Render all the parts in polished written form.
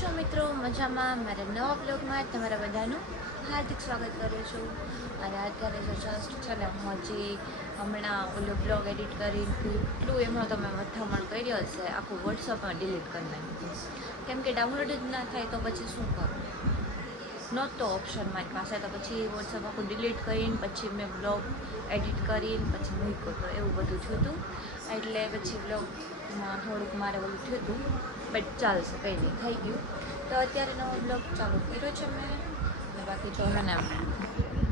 છો મિત્રો? મજામાં? મારા નવા બ્લોગમાં તમારા બધાનું હાર્દિક સ્વાગત કરું છું. અને અત્યારે જો જસ્ટ છે ને હું હજી હમણાં ઓલો બ્લોગ એડિટ કરીને કેટલું એમાં તમે મથામણ કરી હશે, આખું વોટ્સઅપમાં ડિલીટ કરી નાખ્યું. કેમ કે ડાઉનલોડ જ ના થાય તો પછી શું કરું? નહોતો ઓપ્શન મારી પાસે, તો પછી વોટ્સઅપ આખું ડિલીટ કરીને પછી મેં બ્લોગ એડિટ કરીને પછી મૂક્યો. તો એવું બધું થયું હતું, એટલે પછી બ્લોગમાં થોડુંક મારે ઓલું થયું હતું, બટ ચાલશે, કંઈ નહીં, થઈ ગયું. તો અત્યારે નવો બ્લોગ ચાલુ કર્યો છે મેં. ને બાકી જો છે ને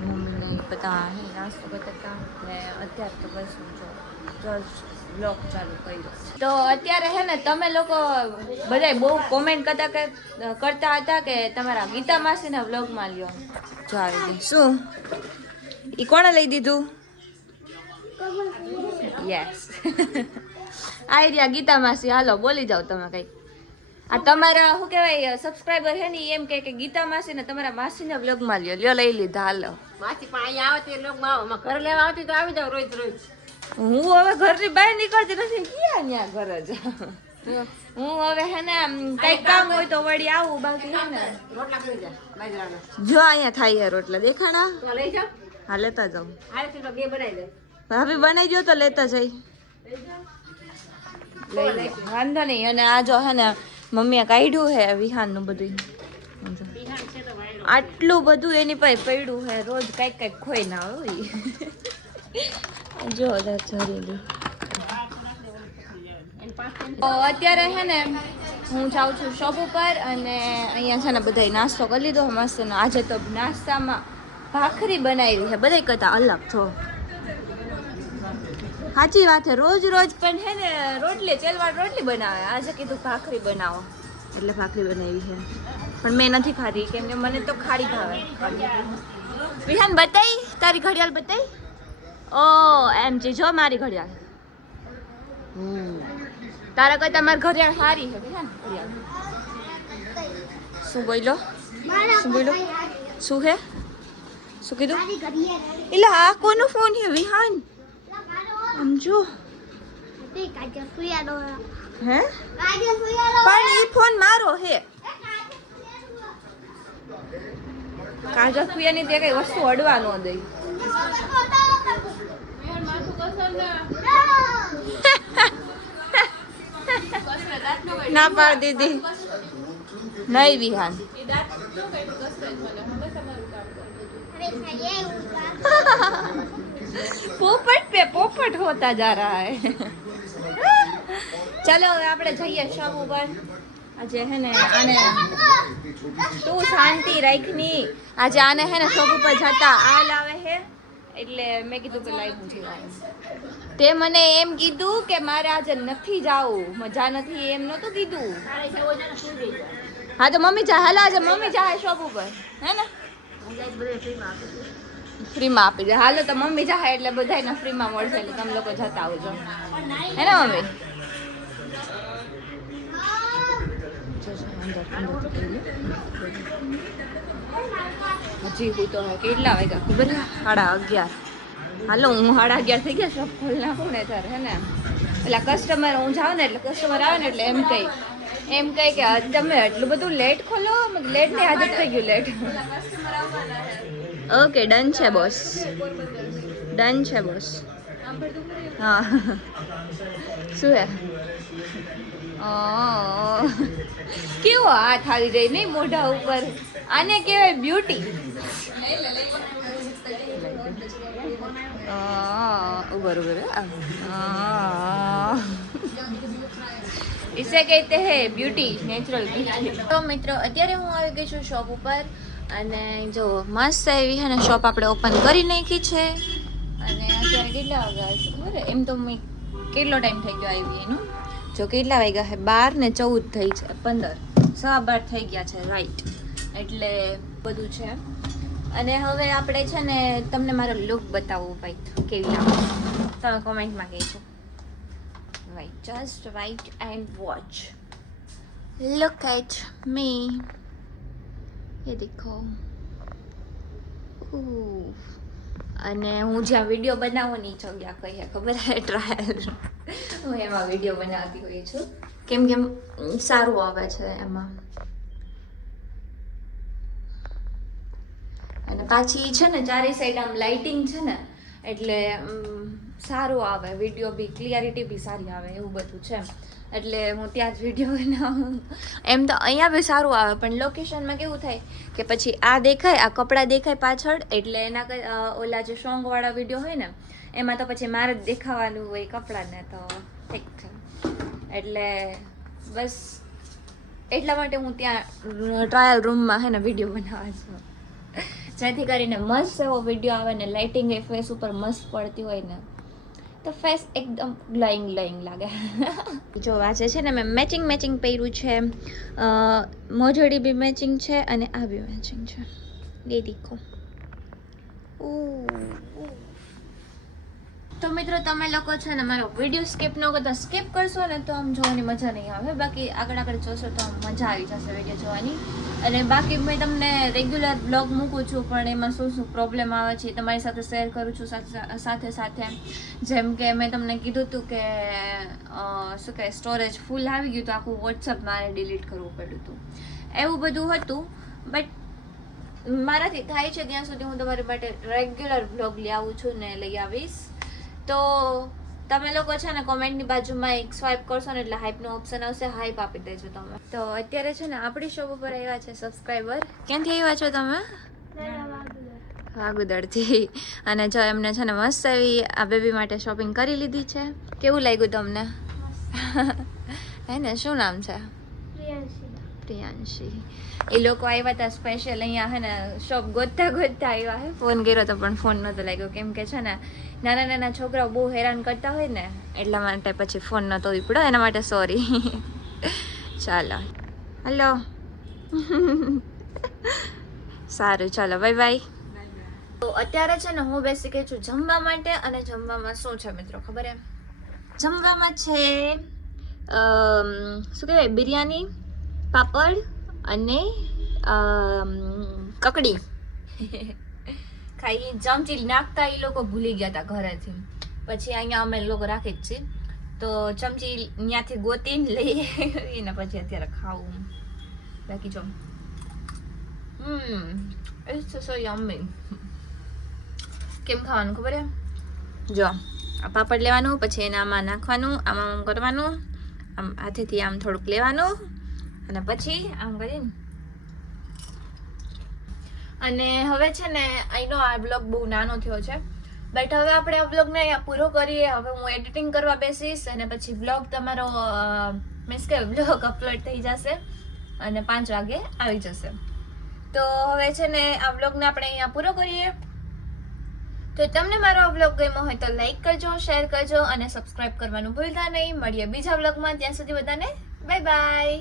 મમ્મીને બધા નાસ્તો કરતા હતા, ને અત્યારે તો બસ જો જસ્ટ બ્લોગ ચાલુ કર્યો. તો અત્યારે છે ને તમે લોકો બધાય બહુ કોમેન્ટ કરતા હતા કે તમારા ગીતા માસીના બ્લોગમાં લ્યો. જો આવી શું એ કોણે લઈ દીધું? યસ આ રહ્યા ગીતા માસી. હાલો બોલી જાઓ તમે કંઈક. આ તમારા શું કહેવાય સબસ્ક્રાઈબર છે ને એમ કે ગીતા માસી ને તમારા માસીના બ્લોગમાં લ્યો લઈ લીધા. હાલો માસી પણ અહીંયા આવે તે બ્લોગમાં ઘર લેવા આવતી તો આવી જાવ રોજ રોજ. હું હવે ઘરની બહાર નીકળતી નથી. ક્યાં ત્યાં ઘર જ હું હવે હે ને કઈક કામ હોય તો વળી આવું, બાકી હે ને રોટલા કરી જા બાજરાના. જો અહીંયા થાય છે રોટલા, દેખાણા? તો લઈ જાવ. હા લેતા જાઉં. હાલ તો બે બનાવી દે. ભાભી બનાવી દો તો લેતા જઈ. લઈ લે, વાંધો નહીં. અને આ જો હે ને મમ્મીએ કાઢ્યું હે વિહાનનું બધું. આટલું બધું એની પાસે પડ્યું હે, રોજ કઈક કઈક ખોઈ ના હોય. જો જરી અત્યારે હે ને હું જાઉં છું શોપ ઉપર, અને અહીંયા છે ને બધા નાસ્તો કરી લીધો મસ્ત. આજે તો નાસ્તામાં ભાખરી બનાવી છે, બધા કરતા અલગ છો. સાચી વાત છે, રોજ રોજ પણ હે ને રોટલી તેલવાળી રોટલી બનાવે. આજે કીધું ભાખરી બનાવો એટલે ભાખરી બનાવી છે, પણ મેં નથી ખાધી કેમ કે મને તો ખાડી ભાવે. વિહાન બતાઈ તારી ઘડિયાળ બતાઈ. ઓ એમ છે, જો મારી ઘડિયાળ. તારા કરતા મારી ઘડિયાળ સારી છે વિહાન. ઘડિયાળ શું બોલો? શું બોલો? શું હે? શું કીધું? એટલે આ કોનો ફોન છે વિહાન? સમજો હે, પણ એ ફોન મારો હે. કાજલ ફુયાની તે કઈ વસ્તુ અડવા ન દઈ. ના પાડી દીધી. નહીં વિહાન, પોપટ पे पोपट होता जा रहा है. चलो હવે આપણે જઈએ શોપ ઉપર. આજે હે ને આને તું શાંતિ રાખની. આજે આને હે ને શોપ ઉપર જતા આ લાવે હે, એટલે મેં કીધું કે લાઈ પૂછી. તે મને એમ કીધું કે મારે આજે નથી જાવું, મજા નથી, એમ નહોતું કીધું. હા તો મમ્મી જા, હાલ આજે મમ્મી જાય શોપ ઉપર, હે ને ફ્રીમાં આપી દે. હાલો તો મમ્મી જાય એટલે બધાને ફ્રીમાં મળશે, એટલે તમે લોકો જતા આવજો, હે ને મમ્મી? હજી હું તો કેટલા વાગ્યા ખબર? 11:30. હાલો હું 11:30 થઈ ગયા, શોપ ખોલી નાખું ને ત્યારે, હે ને પેલા કસ્ટમર હું જાઉં ને એટલે કસ્ટમર આવે ને એટલે એમ કહે કે તમે એટલું બધું લેટ ખોલો. લેટ ની આદત થઈ ગયું, લેટ. ઓકે ડન છે બોસ, ડન છે બોસ. હા શું હે? કેવો હાથ આવી જાય નહીં મોઢા ઉપર? આને કહેવાય બ્યુટી. બરોબર, इसे कहते हैं ब्यूटी, नेचुरल ब्यूटी. તો મિત્રો અત્યારે હું આવી ગઈ છું શોપ ઉપર, અને જો મસ્ત એવી છે ને શોપ આપણે ઓપન કરી નાખી છે. અને અત્યારે કેટલા વાગ્યા છે ખબર? એમ તો મેં કેટલો ટાઈમ થઈ ગયો આવી એનું. જો કેટલા વાગ્યા છે? 12:14 થઈ છે, 15 12 થઈ ગયા છે, રાઈટ. એટલે બધું છે. અને હવે આપણે છે ને તમને મારો લુક બતાવું ભાઈ, કેવી લાગે તમે કોમેન્ટમાં કહેજો. Right, just wait and watch. Look at me. ये देखो. અને હું જ્યાં વિડીયો બનાવવાની જગ્યા કહીએ ખબર છે, ટ્રાયલ, હું એમાં વિડીયો બનાવતી હોઈ છું. કેમ સારું આવે છે એમાં. અને પાછી છે ને ચારે સાઈડ આમ લાઇટિંગ છે ને એટલે સારું આવે, વિડીયો બી ક્લિયરિટી બી સારી આવે એવું બધું છે. એટલે હું ત્યાં જ વિડીયો બનાવું. એમ તો અહીંયા બી સારું આવે પણ લોકેશનમાં કેવું થાય કે પછી આ દેખાય, આ કપડાં દેખાય પાછળ, એટલે એના ઓલા જે સોંગવાળા વિડીયો હોય ને એમાં તો પછી મારે જ દેખાવાનું હોય કપડાને, તો ઠીક છે. એટલે બસ એટલા માટે હું ત્યાં ટ્રાયલ રૂમમાં હે ને વિડીયો બનાવવા છું, જેથી કરીને મસ્ત એવો વિડીયો આવે ને લાઇટિંગ એ ફેસ ઉપર મસ્ત પડતી હોય ને તો ફેસ એકદમ ગ્લોઈંગ ગ્લોઈંગ લાગે. જો આજે છે ને મેં મેચિંગ પહેર્યું છે, મોજડી બી મેચિંગ છે અને આ બી મેચિંગ છે. એ દેખો. તો મિત્રો તમે લોકો છે ને મારો વિડીયો સ્કીપ ન કરતા, સ્કીપ કરશો ને તો આમ જોવાની મજા નહીં આવે, બાકી આગળ જોશો તો આમ મજા આવી જશે વિડીયો જોવાની. અને બાકી મેં તમને રેગ્યુલર બ્લોગ મૂકું છું પણ એમાં શું પ્રોબ્લેમ આવે છે તમારી સાથે શેર કરું છું સાથે. જેમ કે મેં તમને કીધું હતું કે શું કહે સ્ટોરેજ ફૂલ આવી ગયું તો આખું વોટ્સઅપ મારે ડિલીટ કરવું પડ્યું હતું, એવું બધું હતું. બટ મારાથી થાય છે ત્યાં સુધી હું તમારી માટે રેગ્યુલર બ્લોગ લઈ આવું છું ને લઈ આવીશ. તો તમે લોકો છે ને કોમેન્ટની બાજુમાં એક સ્વાઇપ કરશો ને એટલે હાઈપનો ઓપ્શન આવશે, હાઈપ આપી દેજો તમે. તો અત્યારે છે ને આપણી શોપ ઉપર આવ્યા છે સબસ્ક્રાઈબર. ક્યાંથી આવ્યા છો તમે? વાગુદરથી. અને જો એમને છે ને મસ્ત એવી આ બેબી માટે શોપિંગ કરી લીધી છે. કેવું લાગ્યું તમને? હે ને, શું નામ છે? પ્રિયાંશી. એ લોકો આવ્યા હતા સ્પેશિયલ અહીંયા હે ને શોપ ગોતતા આવ્યા હે. ફોન કર્યો તો પણ ફોન નહોતો લાગ્યો, કેમ કે છે ને નાના છોકરાઓ બહુ હેરાન કરતા હોય ને એટલા માટે પછી ફોન નહોતો ઉપડ્યો, એના માટે સોરી. ચાલો હલો. સારું ચાલો બાય બાય. તો અત્યારે છે ને હું બેસી ગઈ છું જમવા માટે. અને જમવામાં શું છે મિત્રો ખબર એમ? જમવામાં છે શું કહેવાય, બિરયાની, પાપડ અને કકડી. ખાઈ ચમચી નાખતા એ લોકો ભૂલી ગયા હતા ઘરેથી, પછી અહીંયા અમે લોકો રાખી જ છીએ તો ચમચી ત્યાંથી ગોતીને લઈએ ને પછી અત્યારે ખાવું. બાકી જો ઇટ્સ સો યમ્મી. કેમ ખાવાનું ખબર એમ? જો આ પાપડ લેવાનું, પછી એને આમાં નાખવાનું, આમ કરવાનું, આમ હાથેથી આમ થોડુંક લેવાનું અને પછી આમ કરીને. અને હવે છે ને અહીંનો આ બ્લોગ બહુ નાનો થયો છે, બટ હવે આપણે આ બ્લોગને અહીંયા પૂરો કરીએ. હવે હું એડિટિંગ કરવા બેસીશ અને પછી બ્લોગ તમારો મીન્સ કે બ્લોગ અપલોડ થઈ જશે અને 5 વાગે આવી જશે. તો હવે છે ને આ બ્લોગને આપણે અહીંયા પૂરો કરીએ. તો તમને મારો આ બ્લોગ ગમ્યો હોય તો લાઈક કરજો, શેર કરજો અને સબસ્ક્રાઈબ કરવાનું ભૂલતા નહીં. મળીએ બીજા બ્લોગમાં, ત્યાં સુધી બધાને બાય બાય.